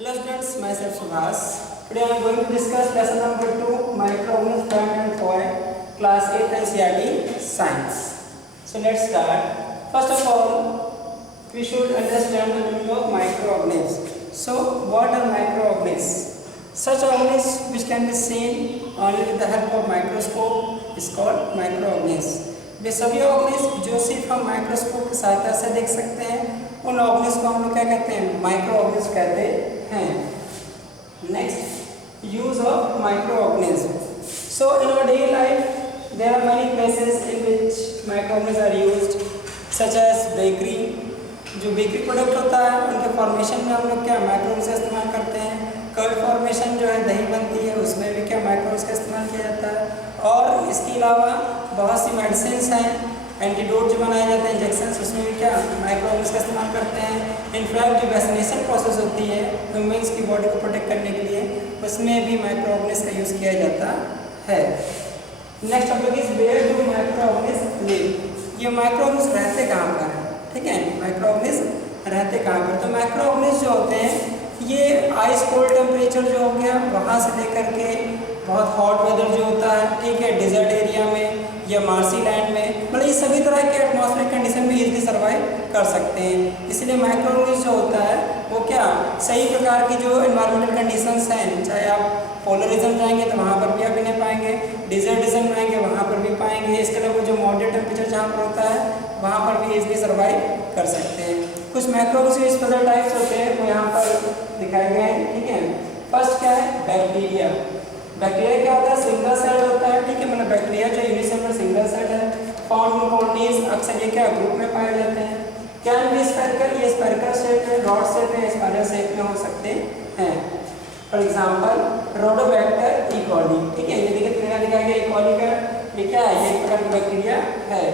Hello students, myself Subhash. Today I am going to discuss lesson number 2, microorganisms, plant and soil, class 8 NCERT Science. So let's start. First of all, we should understand the meaning of microorganisms. So what are microorganisms? Such organisms which can be seen only with the help of microscope is called microorganisms. वे सभी organism जो सिर्फ हम microscope की सहायता से देख सकते हैं उन ऑर्गेनिज्म को हम लोग क्या कहते हैं, माइक्रो ऑर्गेनिज्म कहते हैं। Next, use of microorganism. So in our daily life there are many places in which microorganism are used, such as bakery. जो बेकरी प्रोडक्ट होता है उनके फॉर्मेशन में हम लोग क्या माइक्रो ऑर्गेनिज्म का इस्तेमाल करते हैं। कर्ड फॉर्मेशन जो है दही बनती है उसमें भी क्या माइक्रो ऑर्गेनिज्म का इस्तेमाल किया जाता है। और इसके अलावा बहुत सी मेडिसिन हैं, एंटीडोट जो बनाए जाते हैं इंजेक्शन, उसमें भी क्या माइक्रो ऑर्गेनिज्म का इस्तेमाल करते हैं। इनफैक्ट जो वैक्सीनेशन प्रोसेस होती है ह्यूमन्स की बॉडी को प्रोटेक्ट करने के लिए उसमें भी माइक्रो ऑर्गेनिज्म का यूज़ किया जाता है। Next topic is where do microorganism live. ये माइक्रो ऑर्गेनिज्म रहते कहाँ पर है, ठीक है। माइक्रो ऑर्गेनिज्म रहते कहाँ पर, तो माइक्रो ऑर्गेनिज्म जो होते हैं ये आइस कोल्ड टेम्परेचर जो हो गया वहाँ से लेकर के बहुत हॉट वेदर जो होता है, ठीक है, डिजर्ट एरिया में या मार्सी लैंड में, मतलब ये सभी तरह के एटमॉस्फेरिक कंडीशन में इजीली सर्वाइव कर सकते हैं। इसलिए माइक्रो ऑर्गेनिज्म जो होता है वो क्या सही प्रकार की जो एनवायरमेंटल कंडीशंस हैं, चाहे आप पोलर रीजन जाएंगे तो वहाँ पर भी आप इन्हें पाएंगे, डिजर्ट रीजन जाएंगे वहाँ पर भी पाएंगे। इसके अलावा जो मॉडरेट टेम्परेचर जहाँ पर होता है वहाँ पर भी इजीली सर्वाइव कर सकते हैं। कुछ माइक्रो ऑर्गेनिज्म स्पेशल टाइप्स होते हैं वो यहाँ पर दिखाए गए हैं, ठीक है। फर्स्ट क्या है, बैक्टीरिया। बैक्टीरिया क्या होता है, सिंगल सेल होता है, ठीक है, मतलब बैक्टीरिया जो यूनिसेलुलर सिंगल सेल है। फाउंड इन कॉलोनीज, अक्सर ये क्या ग्रुप में पाए जाते हैं। कैन बी स्फेरिकल, ये स्फेरिकल शेप में, रॉड शेप में, स्पाइरल शेप में हो सकते हैं। फॉर एग्जांपल रोडोबैक्टर ई कॉली, ठीक है, ये देखिए फिगर दिखाया गया ई कॉली का, ये क्या है, ये एक प्रकार का बैक्टीरिया है।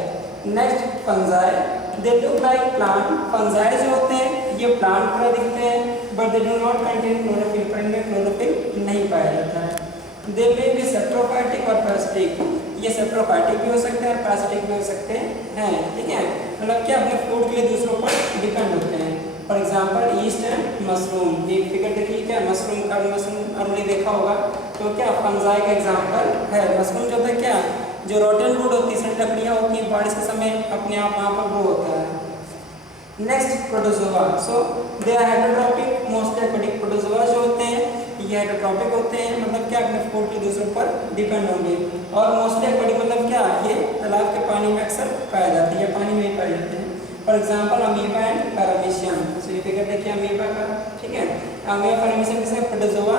Next fungi, they look like plant. Fungi जो होते हैं ये प्लांट की तरह दिखते हैं but they do not contain chlorophyll, पर इनमें क्लोरोफिल नहीं पाया जाता है। दे मे बी सेप्टोफाइटिक और पैरासिटिक, ये सेप्टोफाइटिक भी हो सकते हैं और पैरासिटिक भी हो सकते हैं, ठीक है, मतलब क्या अपने फूड के लिए दूसरों पर डिपेंड होते हैं। For example east and mushroom, ये फिगर देखिए क्या मशरूम का, मशरूम आपने देखा होगा, तो क्या फंजाई का एग्जाम्पल है। मशरूम जो होता है क्या जो रोटन वुड होती है, सड़ी लकड़ियाँ होती हैं, बारिश के समय अपने आप वहाँ पर ग्रो होता है। Next protozoa, so they are heterotrophic, mostly aquatic. Protozoa जो होते हैं ये हेटेरोट्रॉपिक होते हैं, मतलब क्या अपने फूड के दूसरों पर डिपेंड होंगे। और मोस्टली एक्वाटिक मतलब क्या ये तालाब के पानी में अक्सर पाए जाते हैं या पानी में ही पाए जाते हैं। For example amoeba and paramecium, so ये फिगर देखिए अमीबा का, ठीक है, अमीबा पैरामीशियम किसी प्रोटोजोआ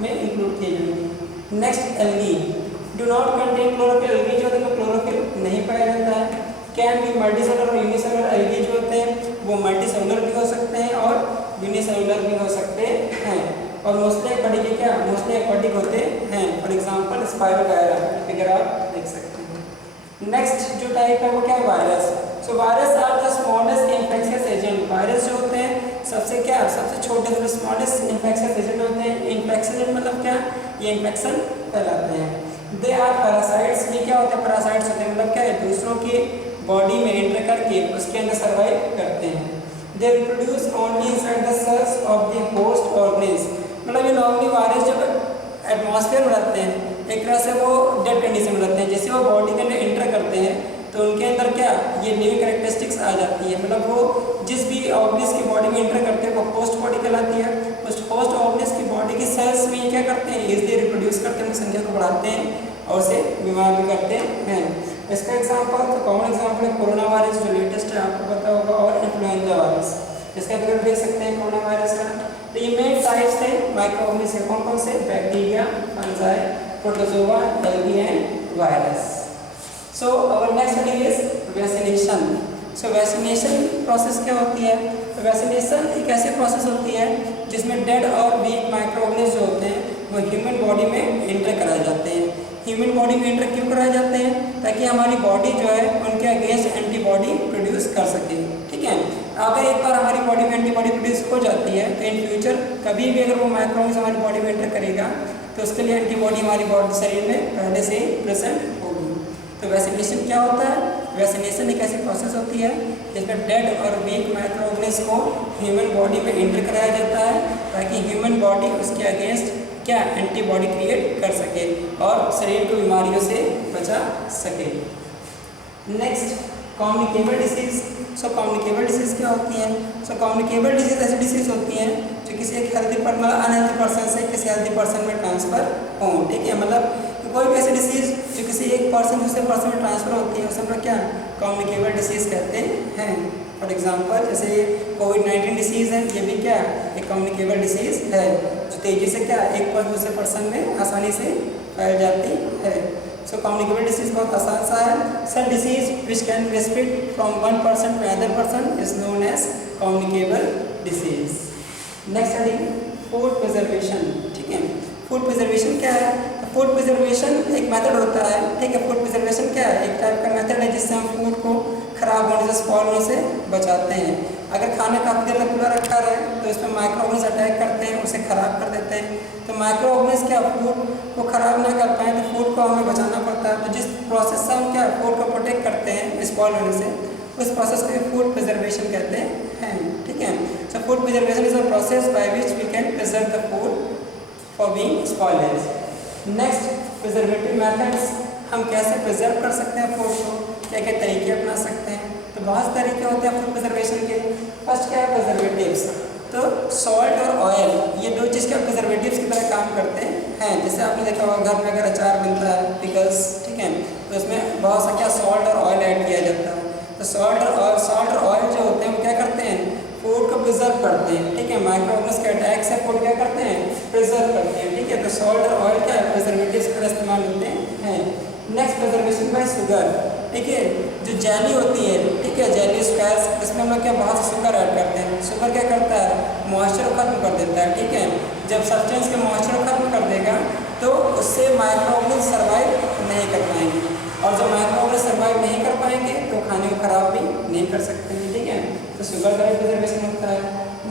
में इंक्लूड किए जाएंगे। Next algae, do not contain chlorophyll. Algae जो होते हैं क्लोरोफिल नहीं पाया जाता है। कैन बी मल्टीसेलुलर और यूनिसेलुलर। एल्गी जो होते हैं वो मल्टीसेलुलर भी हो सकते हैं और यूनिसेलुलर भी हो सकते हैं। और मोस्टली एक्वाटिक क्या मोस्टली एक्वाटिक होते हैं। फॉर एग्जांपल स्पाइरोगायरा, फिगर आप देख सकते हैं। नेक्स्ट जो टाइप है वो क्या है, virus. So virus are the smallest infectious agent. Virus जो होते हैं सबसे छोटे जो स्मॉलेस्ट इन्फेक्शियस एजेंट होते हैं। इन्फेक्शन एजेंट मतलब क्या, ये इन्फेक्शन फैलाते हैं। दे आर पैरासाइट्स, ये क्या होते हैं, पैरासाइट्स होते हैं, मतलब क्या है दूसरों की बॉडी में एंटर करके उसके अंदर सर्वाइव करते हैं। They reproduce only inside the cells of the host organism, मतलब ये नॉर्मली वायरस जब एटमॉस्फेयर में रहते हैं एक तरह से वो डेड कंडीशन में रहते हैं, जैसे वो बॉडी के अंदर एंटर करते हैं तो उनके अंदर क्या ये लिविंग कैरेक्टरिस्टिक्स आ जाती है, मतलब वो जिस भी ऑर्गेनिज्म की बॉडी में एंटर करते हैं वो होस्ट बॉडी कहलाती है। उस होस्ट ऑर्गेनिज्म की बॉडी की सेल्स में क्या करते हैं, इजीली रिप्रोड्यूस करते हैं, संख्या को बढ़ाते हैं और उसे बीमार भी करते हैं। इसका एग्जाम्पल तो कॉमन एग्जाम्पल है कोरोना वायरस जो लेटेस्ट है आपको पता होगा, और इन्फ्लुएंजा वायरस, इसका फिगर देख सकते हैं कोरोना वायरस का। तो ये मेन टाइप्स थे माइक्रो ऑर्गेनिज्म के, कौन कौन से, bacteria, fungi, protozoa, algae and virus. So our next topic is vaccination. So vaccination process क्या होती है, तो वैक्सीनेशन एक ऐसी प्रोसेस होती है जिसमें डेड और वीक माइक्रो ऑर्गेनिज्म जो होते हैं वो ह्यूमन बॉडी में एंटर कराए जाते हैं। ह्यूमन बॉडी में एंटर क्यों कराए जाते हैं, ताकि हमारी बॉडी जो है उनके अगेंस्ट एंटीबॉडी प्रोड्यूस कर सके, ठीक है। अगर एक बार हमारी बॉडी में एंटीबॉडी प्रोड्यूस हो जाती है तो इन फ्यूचर कभी भी अगर वो माइक्रो ऑर्गेनिज्म हमारी बॉडी में एंटर करेगा तो उसके लिए एंटीबॉडी हमारी बॉडी शरीर में पहले से ही प्रेजेंट होगी। तो वैक्सीनेशन क्या होता है, वैक्सीनेशन एक ऐसी प्रोसेस होती है जिसमें डेड और वीक माइक्रो ऑर्गेनिज्म को ह्यूमन बॉडी में एंटर कराया जाता है ताकि ह्यूमन बॉडी उसके अगेंस्ट क्या एंटीबॉडी क्रिएट कर सके और शरीर को बीमारियों से बचा सके। Next, communicable disease. So communicable disease क्या होती हैं? सो कम्युनिकेबल डिसीज ऐसी डिसीज होती हैं जो किसी एक हेल्दी मतलब अनहेल्दी पर्सन से किसी हेल्दी पर्सन में ट्रांसफर हो। ठीक है, मतलब कोई भी ऐसी डिसीज जो किसी एक पर्सन दूसरे पर्सन में ट्रांसफर होती है उसे हम लोग क्या कम्युनिकेबल डिसीज कहते हैं। फॉर एग्जांपल जैसे कोविड-19 डिसीज है, ये भी क्या एक कम्युनिकेबल डिसीज है जो तेजी से क्या एक पर्सन दूसरे पर्सन में आसानी से फैल जाती है। सो कम्युनिकेबल डिसीज बहुत आसान सा है। Such disease which can be spread from one person to other person is known as communicable disease. Next study food preservation. ठीक है, फूड प्रिजर्वेशन क्या है? फूड प्रिजर्वेशन एक मेथड होता है। ठीक है, फूड प्रिजर्वेशन क्या है? एक टाइप का मेथड है जिससे हम फूड को खराब होने से स्पॉइल होने से बचाते हैं। अगर खाना काफ़ी देर तक खुला रखा रहे तो इसमें माइक्रो ऑर्गेनिज्म अटैक करते हैं, उसे खराब कर देते हैं। तो माइक्रो ऑर्गेनिज्म क्या फूड को खराब ना कर पाए तो फूड को हमें बचाना पड़ता है। तो जिस प्रोसेस से हम क्या फूड को प्रोटेक्ट करते हैं स्पॉइल होने से, उस प्रोसेस को फूड प्रिजर्वेशन कहते हैं। ठीक है, so food preservation is a process by which we can preserve the food for being spoilage. Next, preservative methods. हम कैसे प्रिजर्व कर सकते हैं फूड को, क्या क्या तरीके अपना सकते हैं? तो बहुत तरीके होते हैं फूड प्रिजर्वेशन के। फर्स्ट क्या है प्रिजर्वेटिव्स। तो सॉल्ट और ऑयल ये दो चीज़ के प्रिजर्वेटिव्स की तरह काम करते हैं। जैसे आपने देखा होगा घर में अगर अचार बनता है पिकल्स, ठीक है, तो इसमें बहुत सा क्या सॉल्ट और ऑयल ऐड किया जाता है। तो सॉल्ट और ऑयल जो होते हैं वो क्या करते हैं फूड को प्रिजर्व करते हैं। ठीक है, माइक्रो ऑर्गेनिज्म के अटैक से फूड क्या करते हैं प्रिजर्व करते हैं। ठीक है, तो सॉल्ट और ऑयल क्या प्रिजर्वेटिव्स का इस्तेमाल होते हैं। Next preservation bye sugar. ठीक है, जो जेली होती है, ठीक है, जेली स्क्वैश, इसमें हम लोग क्या बहुत से शुगर ऐड करते हैं। शुगर क्या करता है मॉइस्चर को खत्म कर देता है। ठीक है, जब सब्सटेंस के मॉइस्चर को खत्म कर देगा तो उससे माइक्रो ऑर्गेनिज्म सर्वाइव नहीं कर पाएंगे, और जब माइक्रो ऑर्गेनिज्म सर्वाइव नहीं कर पाएंगे तो खाने को खराब भी नहीं कर सकते हैं। ठीक है, तो शुगर का भी प्रिजर्वेशन होता है।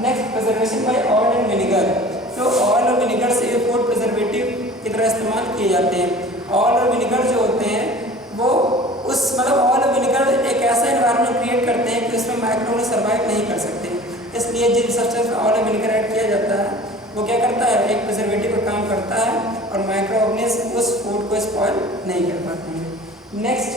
Next preservation by oil and vinegar. तो ऑयल और विनेगर से फूड प्रिजर्वेटिव की तरह इस्तेमाल किए जाते हैं। ऑयल और विनेगर जो होते हैं वो उस मतलब ऑयल और विनेगर एक ऐसा एनवायरनमेंट क्रिएट करते हैं कि उसमें माइक्रो ऑर्गेनिज्म सर्वाइव नहीं कर सकते। इसलिए जिस सब्सटेंस में ऑयल और विनेगर ऐड किया जाता है वो क्या करता है एक प्रिजर्वेटिव का काम करता है और माइक्रो ऑर्गेनिज्म उस फूड को स्पॉइल नहीं कर पाते हैं। Next,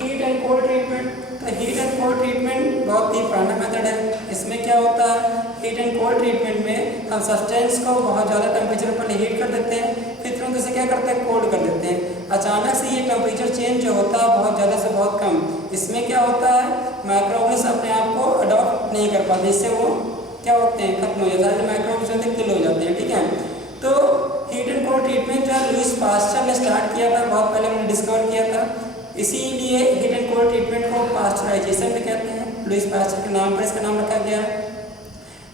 heat and cold treatment. तो हीट एंड कोल्ड ट्रीटमेंट बहुत ही पुराना मेथड है। इसमें क्या होता है हीट एंड कोल्ड ट्रीटमेंट में हम सब्सटेंस को बहुत ज़्यादा टेम्परेचर पर हीट कर देते हैं, फिर तुरंत उसे क्या करते हैं कोल्ड कर देते हैं। अचानक से ये टेम्परेचर चेंज जो होता है बहुत ज़्यादा से बहुत कम, इसमें क्या होता है माइक्रो ऑर्गेनिज्म अपने आप को अडॉप्ट नहीं कर पाते, इससे वो क्या होते हैं खत्म हो जाता है, माइक्रो ऑर्गेनिज्म किल हो जाते हैं। ठीक है, तो हीट एंड कोल्ड ट्रीटमेंट जो है लुईस पास्चर ने स्टार्ट किया था, बहुत पहले उन्होंने डिस्कवर किया था। इसीलिए हीट एंड कोल्ड ट्रीटमेंट को पास्चराइजेशन भी कहते हैं। लुईस पास्चर के नाम पर इसका नाम रखा गया है।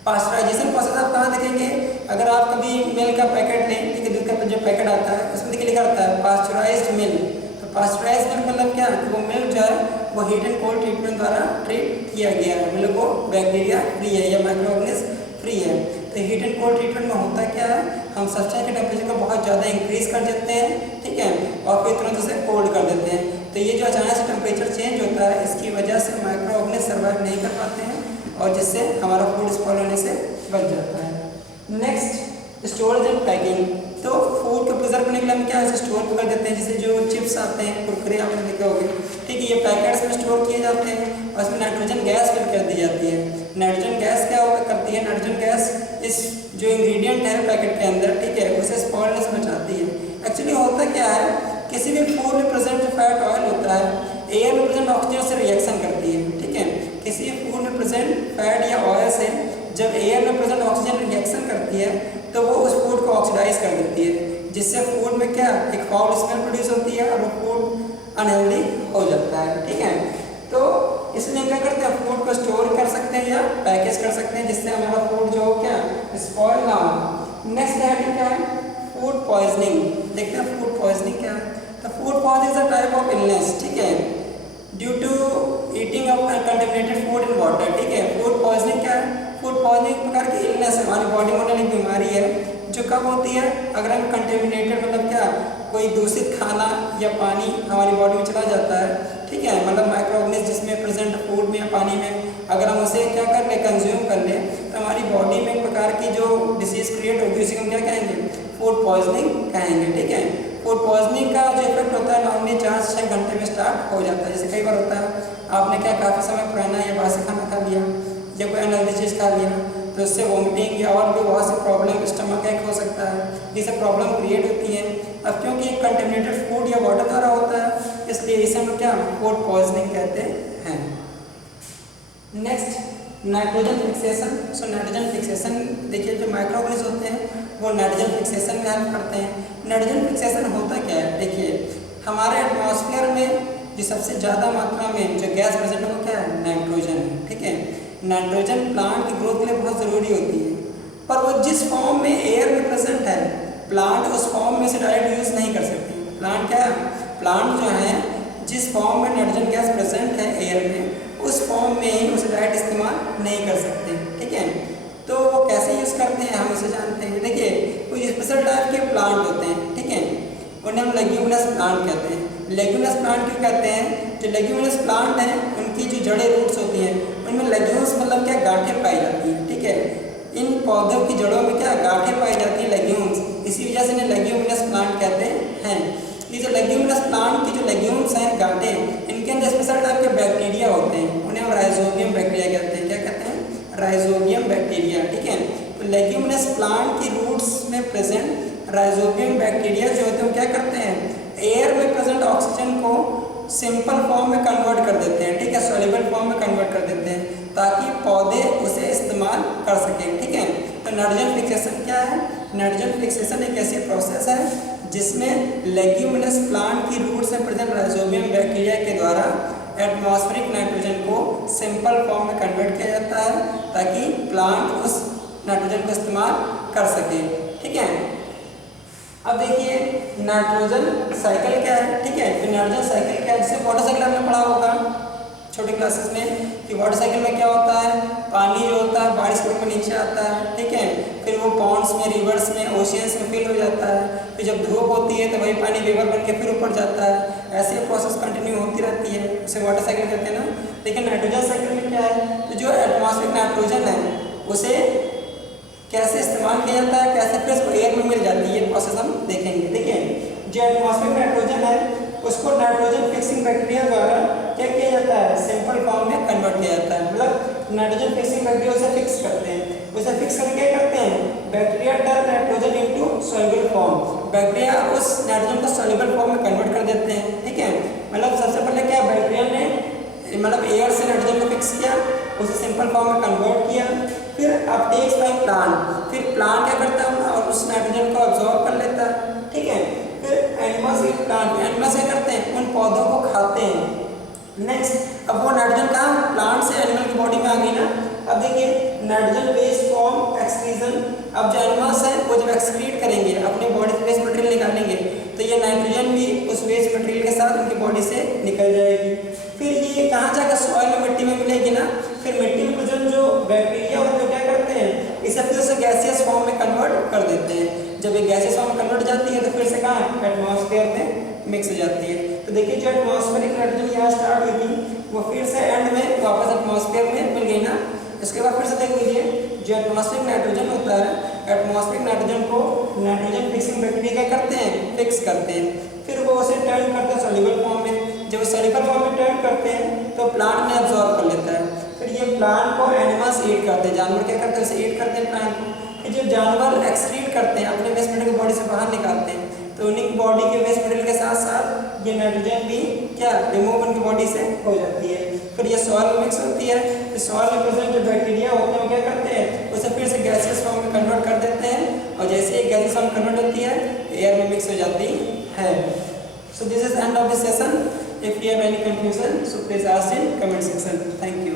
पास्चराइजेशन प्रोसेस आप कहाँ देखेंगे, अगर आप कभी मिल्क का पैकेट लें, ठीक है, दूध का जो पैकेट आता है उसमें देखिए लिखा रहता है पास्चराइज्ड मिल्क। तो पास्चराइज्ड मिल्क मतलब क्या कि वो मिल्क जो है वो हीट एंड कोल्ड ट्रीटमेंट द्वारा ट्रीट किया गया है, मतलब वो बैक्टीरिया फ्री है या माइक्रो ऑर्गेनिज्म फ्री है। तो हीट एंड कोल्ड ट्रीटमेंट में होता क्या है हम सब्सटेंस के टेम्परेचर को बहुत ज़्यादा इंक्रीज कर देते हैं, ठीक है, और फिर तुरंत उसे कोल्ड कर देते हैं। तो ये जो अचानक से टेम्परेचर चेंज होता है इसकी वजह से माइक्रो ऑर्गेनिज्म सर्वाइव नहीं कर पाते हैं और जिससे हमारा फूड स्पॉइल होने से बच जाता है। Next, storage and packing. तो फूड को प्रिजर्व करने के लिए हम क्या है स्टोर कर देते हैं, जैसे जो चिप्स आते हैं कुरकुरे आपने देखे होंगे, ठीक है, ये पैकेट्स में स्टोर किए जाते हैं और इसमें नाइट्रोजन गैस फिल कर दी जाती है। नाइट्रोजन गैस क्या करती है, नाइट्रोजन गैस इस जो इंग्रेडिएंट है पैकेट के अंदर, ठीक है, उसे स्पॉइलनेस बचाती है। एक्चुअली होता क्या है किसी भी फूड में प्रेजेंट जो फैट ऑयल होता है एयर में प्रेजेंट ऑक्सीजन से रिएक्शन करती है। ठीक है, किसी फूड में प्रेजेंट फैट या ऑयल से जब एयर में प्रेजेंट ऑक्सीजन रिएक्शन करती है तो वो उस फूड को ऑक्सीडाइज कर देती है, जिससे फूड में क्या एक फाउल स्मेल प्रोड्यूस होती है और वो फूड अनहेल्दी हो जाता है। ठीक है, तो इसलिए क्या करते हैं फूड को स्टोर कर सकते हैं या पैकेज कर सकते हैं जिससे हमारा फूड जो हो क्या स्पॉइल ना हो। नेक्स्ट हेडिंग क्या है फूड पॉइजनिंग। देखते हैं फूड पॉइजनिंग क्या है। तो food poisoning is a type of illness, ठीक है, due to eating of contaminated food in water. ठीक है, फूड पॉइजनिंग क्या है, फूड पॉइजनिंग एक प्रकार की इलनेस है, हमारी बॉडी में होने बीमारी है जो कब होती है अगर हम कंटेमिनेटेड मतलब क्या कोई दूषित खाना या पानी हमारी बॉडी में चला जाता है, ठीक है, मतलब माइक्रो ऑर्गेनिज्म जिसमें प्रेजेंट फूड में या पानी में अगर हम उसे क्या कर ले, कंज्यूम कर ले, तो हमारी बॉडी में एक प्रकार की जो डिसीज क्रिएट होगी उसी को हम क्या कहेंगे, फूड पॉइजनिंग कहेंगे। ठीक है, फूड पॉइजनिंग का जो इफेक्ट होता है नॉर्मली 4 से 6 घंटे में स्टार्ट हो जाता है। जैसे कई बार होता है आपने क्या काफ़ी समय पुराना या बासी खाना खा लिया या कोई अनहेल्दी चीज़ खा लिया, तो इससे वोमिटिंग या और भी बहुत सी प्रॉब्लम, स्टमक एक हो सकता है, ये सब प्रॉब्लम क्रिएट होती है। अब क्योंकि एक कंटेमिनेटेड फूड या वाटर द्वारा होता है, इसलिए इसे हम क्या फूड पॉइजनिंग कहते हैं। Next nitrogen fixation. So nitrogen fixation देखिए, जो माइक्रो ऑर्गेनिज्म होते हैं वो नाइट्रोजन फिक्सेशन में हेल्प करते हैं। नाइट्रोजन फिक्सेशन होता क्या है, देखिए हमारे एटमॉस्फेयर में जो सबसे ज़्यादा मात्रा में जो गैस प्रेजेंट है वो क्या है, नाइट्रोजन है। ठीक है, नाइट्रोजन प्लांट की ग्रोथ के लिए बहुत ज़रूरी होती है, पर वो जिस फॉर्म में एयर में प्रेजेंट है प्लांट उस फॉर्म में से डायरेक्ट यूज़ नहीं कर सकती। प्लांट क्या है, प्लांट जो है जिस फॉर्म में नाइट्रोजन गैस प्रेजेंट है एयर में उस फॉर्म में ही उसे डायरेक्ट इस्तेमाल नहीं कर सकते। ठीक है, तो वो कैसे यूज़ करते हैं हम उसे जानते हैं। देखिए कुछ स्पेशल टाइप के प्लांट होते हैं, ठीक है, उन्हें हम लेग्यूमिनस प्लांट कहते हैं। लेग्यूमिनस प्लांट क्यों कहते हैं, जो लेग्यूमिनस प्लांट हैं उनकी जो जड़ें रूट्स होती हैं उनमें लेग्यूम्स मतलब क्या गांठें पाई जाती हैं। ठीक है, इन पौधों की जड़ों में क्या गांठें पाई जाती हैं, लेग्यूम्स, इसी वजह से इन्हें लेग्यूमिनस प्लांट कहते हैं। ये जो लेग्यूमिनस प्लांट की जो लेग्यूम्स हैं गांठें, इनके अंदर स्पेशल टाइप के बैक्टीरिया होते हैं, उन्हें हम राइजोबियम बैक्टीरिया कहते हैं। क्या कहते हैं, राइजोबियम बैक्टीरिया। ठीक है, तो लेग्यूमिनस प्लांट की रूट्स में प्रेजेंट राइजोबियम बैक्टीरिया जो होते हैं क्या करते हैं, एयर में प्रेजेंट ऑक्सीजन को सिंपल फॉर्म में कन्वर्ट कर देते हैं। ठीक है, सॉल्युबल फॉर्म में कन्वर्ट कर देते हैं ताकि पौधे उसे इस्तेमाल कर सकें। ठीक है, तो नाइट्रोजन फिक्सेशन क्या है, नाइट्रोजन फिक्सेशन एक ऐसी प्रोसेस है जिसमें लेग्यूमिनस प्लांट की रूट्स में प्रेजेंट राइजोबियम बैक्टीरिया के द्वारा एटमॉस्फेरिक नाइट्रोजन को सिंपल फॉर्म में कन्वर्ट किया जाता है ताकि प्लांट उस नाइट्रोजन को इस्तेमाल कर सके। ठीक है, अब देखिए नाइट्रोजन साइकिल क्या है। ठीक है, तो नाइट्रोजन साइकिल क्या है, जिसे वाटर साइकिल आपने पढ़ा होगा छोटे क्लासेस में कि वाटर साइकिल में क्या होता है, पानी जो होता है बारिश के रूप में नीचे आता है। ठीक है, फिर वो पॉन्ड्स में, रिवर्स में, ओशियंस में फिल हो जाता है, फिर जब धूप होती है तो वही पानी वेपर बन के फिर ऊपर जाता है। ऐसे प्रोसेस कंटिन्यू होती रहती है, उसे वाटर साइकिल कहते हैं ना। लेकिन नाइट्रोजन साइकिल में क्या है, तो जो एटमॉस्फेरिक नाइट्रोजन है उसे कैसे इस्तेमाल किया जाता है, कैसे फिर उसको एयर में मिल जाती है, ये प्रोसेस हम देखेंगे। देखिए जो एटमॉस्फेरिक नाइट्रोजन है उसको नाइट्रोजन फिक्सिंग बैक्टीरिया द्वारा क्या किया जाता है, सिंपल फॉर्म में कन्वर्ट किया जाता है। मतलब नाइट्रोजन फिक्सिंग बैक्टीरिया उसे फिक्स करते हैं, उसे फिक्स करके क्या करते हैं, bacteria turn nitrogen into soluble form, bacteria उस नाइट्रोजन को सॉल्युबल फॉर्म में कन्वर्ट कर देते हैं। ठीक है, मतलब सबसे पहले क्या बैक्टीरिया ने मतलब एयर से नाइट्रोजन को फिक्स किया, उसे सिंपल फॉर्म में कन्वर्ट किया, फिर अपटेक्स बाय प्लांट, फिर प्लांट क्या करता है और उस नाइट्रोजन को अब्सॉर्ब कर लेता है। ठीक है, फिर एनिमल्स ईट प्लांट, एनिमल्स क्या करते हैं, उन पौधों को खाते हैं। नेक्स्ट, अब वो नाइट्रोजन कहाँ, प्लांट से एनिमल की बॉडी में आ गई ना। अब देखिए नाइट्रोजन वेस्ट फॉर्म एक्सक्रीजन, अब जो एनिमल्स हैं वो जब एक्सक्रीट करेंगे अपने बॉडी से वेस्ट मटेरियल निकालेंगे तो ये नाइट्रोजन भी उस वेस्ट मटेरियल के साथ उनकी बॉडी से निकल जाएगी। फिर ये कहाँ जाकर सॉइल में, मिट्टी में मिलेगी ना, फिर मिट्टी में प्रेजेंट जो बैक्टीरिया होते हैं क्या करते हैं, इसे फिर से गैसियस फॉर्म में कन्वर्ट कर देते हैं। जब ये गैसियस फॉर्म में कन्वर्ट जाती है तो फिर से कहाँ, एटमॉस्फेयर में मिक्स हो जाती है। तो देखिए जो एटमॉस्फेरिक नाइट्रोजन यहाँ स्टार्ट हुई थी वो फिर से एंड में वापस एटमॉस्फेयर में मिल गई ना। इसके बाद फिर से देख लीजिए जो एटमॉस्फेरिक नाइट्रोजन होता है, एटमॉस्फेरिक नाइट्रोजन को नाइट्रोजन फिक्सिंग बैक्टीरिया क्या करते हैं, फिक्स करते हैं, फिर वो उसे टर्न करते हैं सॉल्युबल फॉर्म में। जब सॉल्युबल फॉर्म में टर्न करते हैं तो प्लांट में अब्सॉर्ब कर लेता है, फिर ये प्लांट को एनिमल्स ईट करते हैं, जानवर क्या करते हैं, उसे ईट करते हैं प्लांट को। फिर जब जानवर एक्सक्रीट करते हैं, अपने वेस्ट मटेरियल को बॉडी से बाहर निकालते हैं, तो उन्हीं की बॉडी के वेस्ट मटेरियल के साथ साथ ये नाइट्रोजन भी क्या रिमूव उनकी बॉडी से हो जाती है। फिर ये सॉइल में मिक्स होती है, फिर सॉइल में प्रेजेंट जो बैक्टीरिया होते हैं वो क्या करते हैं, उसे फिर से गैसियस फॉर्म में कन्वर्ट कर देते हैं, और जैसे ही गैसियस फॉर्म कन्वर्ट होती है एयर में मिक्स हो जाती है। So this is end of this session. If you have any confusion so please ask in comment section. Thank you.